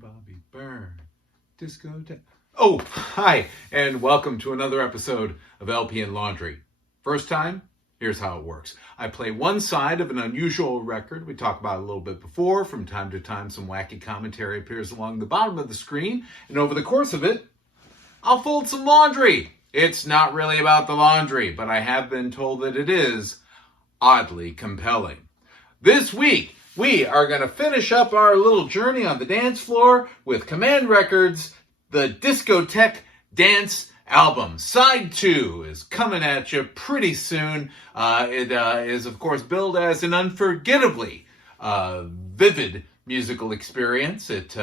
Bobby Byrne. Discotheque. Oh, hi, and welcome to another episode of LP and Laundry. First time? Here's how it works. I play one side of an unusual record we talked about a little bit before. From time to time, some wacky commentary appears along the bottom of the screen, and over the course of it, I'll fold some laundry. It's not really about the laundry, but I have been told that it is oddly compelling. This week, we are going to finish up our little journey on the dance floor with Command Records, the Discotheque Dance Album. Side 2 is coming at you pretty soon. It is, of course, billed as an unforgettably vivid musical experience. It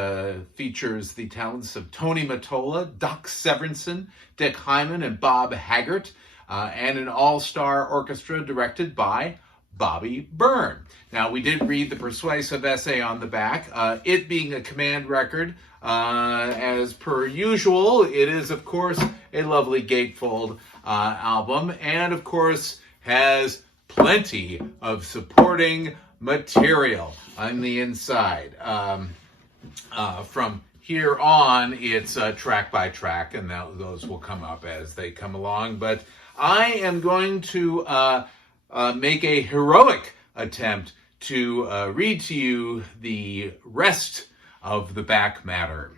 features the talents of Tony Mottola, Doc Severinsen, Dick Hyman, and Bob Haggart, and an all-star orchestra directed by Bobby Byrne. Now, we did read the persuasive essay on the back. It being a Command record, as per usual, it is, of course, a lovely gatefold album, and, of course, has plenty of supporting material on the inside. From here on, it's track by track, and those will come up as they come along. But I am going to make a heroic attempt to read to you the rest of the back matter.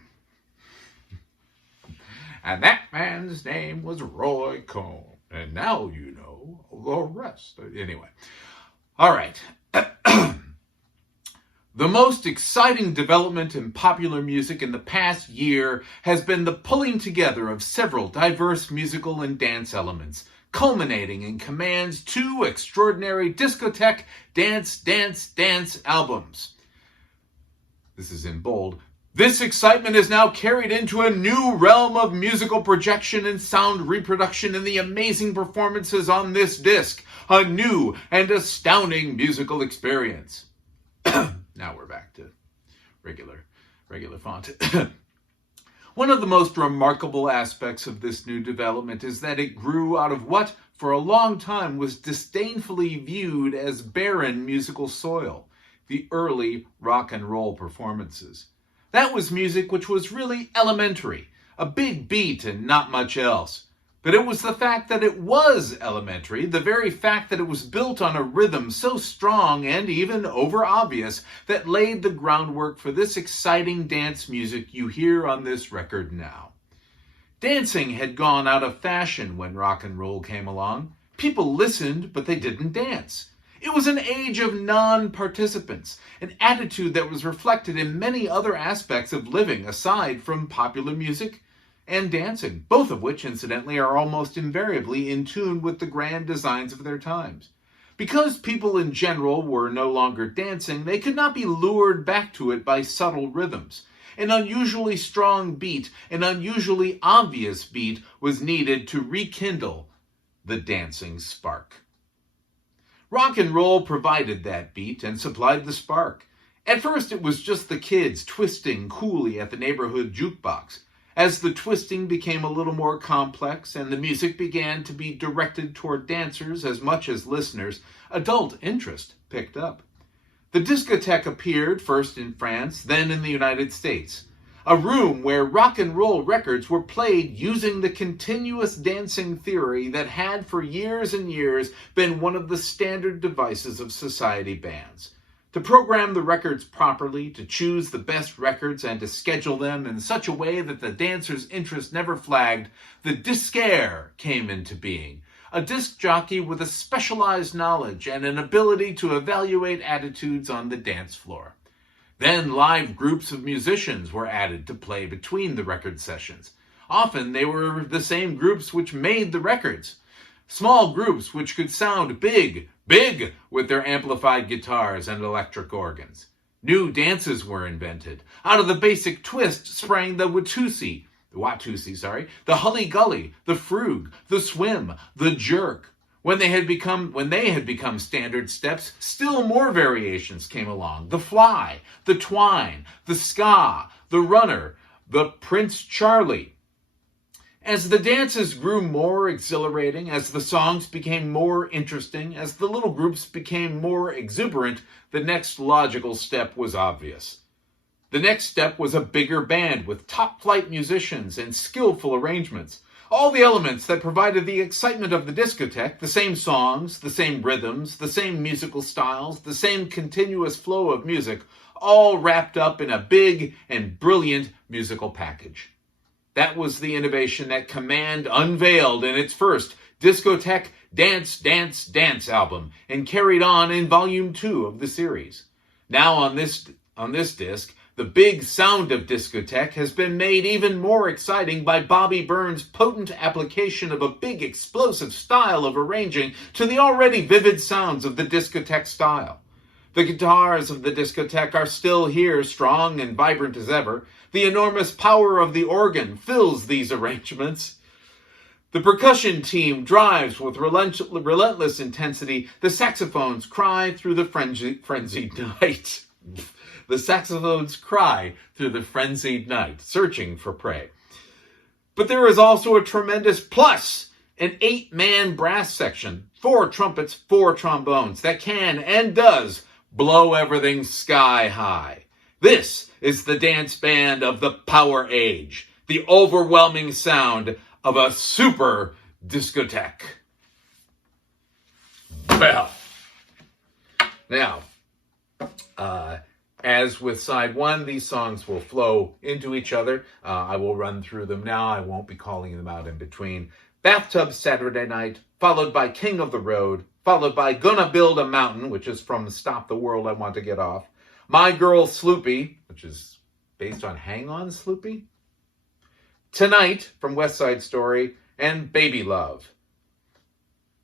And that man's name was Roy Cohn, and now you know the rest. Anyway, all right. The most exciting development in popular music in the past year has been the pulling together of several diverse musical and dance elements, culminating in Command's 2 extraordinary discotheque dance albums. This is in bold. This excitement is now carried into a new realm of musical projection and sound reproduction in the amazing performances on this disc, a new and astounding musical experience. Now we're back to regular font. One of the most remarkable aspects of this new development is that it grew out of what, for a long time, was disdainfully viewed as barren musical soil, the early rock and roll performances. That was music which was really elementary, a big beat and not much else. But it was the fact that it was elementary, the very fact that it was built on a rhythm so strong and even over-obvious, that laid the groundwork for this exciting dance music you hear on this record now. Dancing had gone out of fashion when rock and roll came along. People listened, but they didn't dance. It was an age of non-participants, an attitude that was reflected in many other aspects of living aside from popular music and dancing, both of which, incidentally, are almost invariably in tune with the grand designs of their times. Because people in general were no longer dancing, they could not be lured back to it by subtle rhythms. An unusually strong beat, an unusually obvious beat, was needed to rekindle the dancing spark. Rock and roll provided that beat and supplied the spark. At first, it was just the kids twisting coolly at the neighborhood jukebox. As the twisting became a little more complex and the music began to be directed toward dancers as much as listeners, adult interest picked up. The discotheque appeared first in France, then in the United States. A room where rock and roll records were played using the continuous dancing theory that had for years and years been one of the standard devices of society bands. To program the records properly, to choose the best records, and to schedule them in such a way that the dancer's interest never flagged, the disquaire came into being. A disc jockey with a specialized knowledge and an ability to evaluate attitudes on the dance floor. Then live groups of musicians were added to play between the record sessions. Often they were the same groups which made the records. Small groups which could sound big with their amplified guitars and electric organs. New dances were invented. Out of the basic twist sprang the Watusi, the Hully-Gully, the Frug, the Swim, the Jerk. When they had become standard steps, still more variations came along. The Fly, the Twine, the Ska, the Runner, the Prince Charlie. As the dances grew more exhilarating, as the songs became more interesting, as the little groups became more exuberant, the next logical step was obvious. The next step was a bigger band with top-flight musicians and skillful arrangements. All the elements that provided the excitement of the discotheque, the same songs, the same rhythms, the same musical styles, the same continuous flow of music, all wrapped up in a big and brilliant musical package. That was the innovation that Command unveiled in its first Discotheque Dance, Dance, Dance album and carried on in Volume 2 of the series. Now on this disc, the big sound of Discotheque has been made even more exciting by Bobby Byrne's potent application of a big explosive style of arranging to the already vivid sounds of the discotheque style. The guitars of the discotheque are still here, strong and vibrant as ever. The enormous power of the organ fills these arrangements. The percussion team drives with relentless intensity. The saxophones cry through the frenzied night. The saxophones cry through the frenzied night, searching for prey. But there is also a tremendous plus, an 8-man brass section, 4 trumpets, 4 trombones, that can and does blow everything sky high. This is the dance band of the Power Age, the overwhelming sound of a super discotheque. Well, now, as with side 1, these songs will flow into each other. I will run through them now. I won't be calling them out in between. Bathtub Saturday Night, followed by King of the Road, followed by Gonna Build a Mountain, which is from Stop the World, I Want to Get Off. My Girl Sloopy, which is based on Hang On Sloopy. Tonight, from West Side Story, and Baby Love.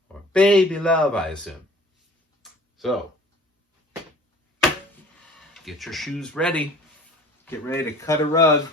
Or Baby Love, I assume. So, get your shoes ready. Get ready to cut a rug.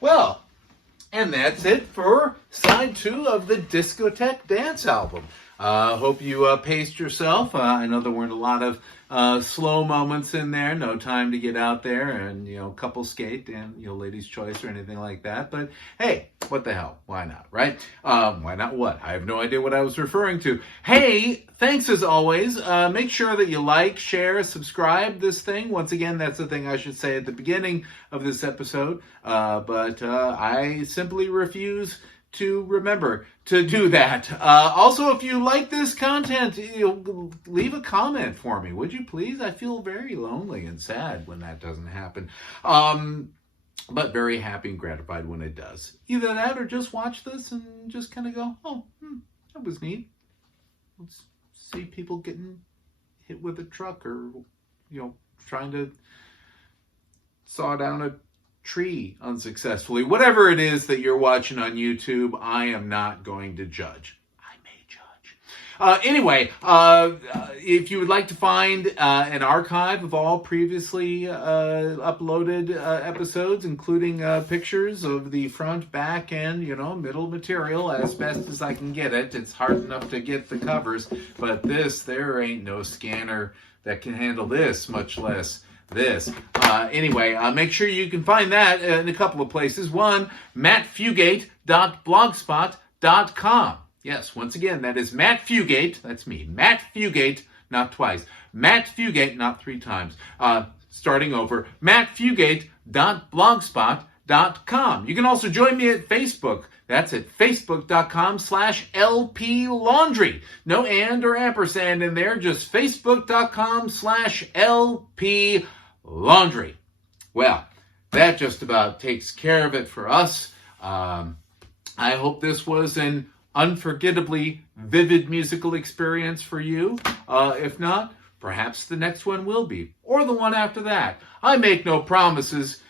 Well, and that's it for side 2 of the Discotheque dance album. Hope you paced yourself. I know there weren't a lot of slow moments in there. No time to get out there and, couple skate and, ladies' choice or anything like that. But hey, what the hell? Why not, right? Why not what? I have no idea what I was referring to. Hey, thanks as always. Make sure that you like, share, subscribe this thing. Once again, that's the thing I should say at the beginning of this episode. But I simply refuse to remember to do that. Also, if you like this content, leave a comment for me, would you please? I feel very lonely and sad when that doesn't happen. But very happy and gratified when it does. Either that or just watch this and just kind of go, oh, that was neat. Let's see people getting hit with a truck or, trying to saw down a tree unsuccessfully. Whatever it is that you're watching on YouTube, I am not going to judge. I may judge. Anyway, if you would like to find an archive of all previously uploaded episodes, including pictures of the front, back, and, middle material as best as I can get it. It's hard enough to get the covers, but there ain't no scanner that can handle this, much less this. Anyway, make sure you can find that in a couple of places. One, mattfugate.blogspot.com. Yes, once again, that is Matt Fugate. That's me. Matt Fugate, not twice. Matt Fugate, not 3 times. Starting over, mattfugate.blogspot.com. You can also join me at Facebook. That's at facebook.com/LP Laundry. No and or ampersand in there, just facebook.com/LP Laundry. Well, that just about takes care of it for us. I hope this was an unforgettably vivid musical experience for you. If not, perhaps the next one will be, or the one after that. I make no promises,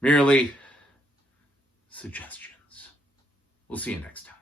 merely suggestions. We'll see you next time.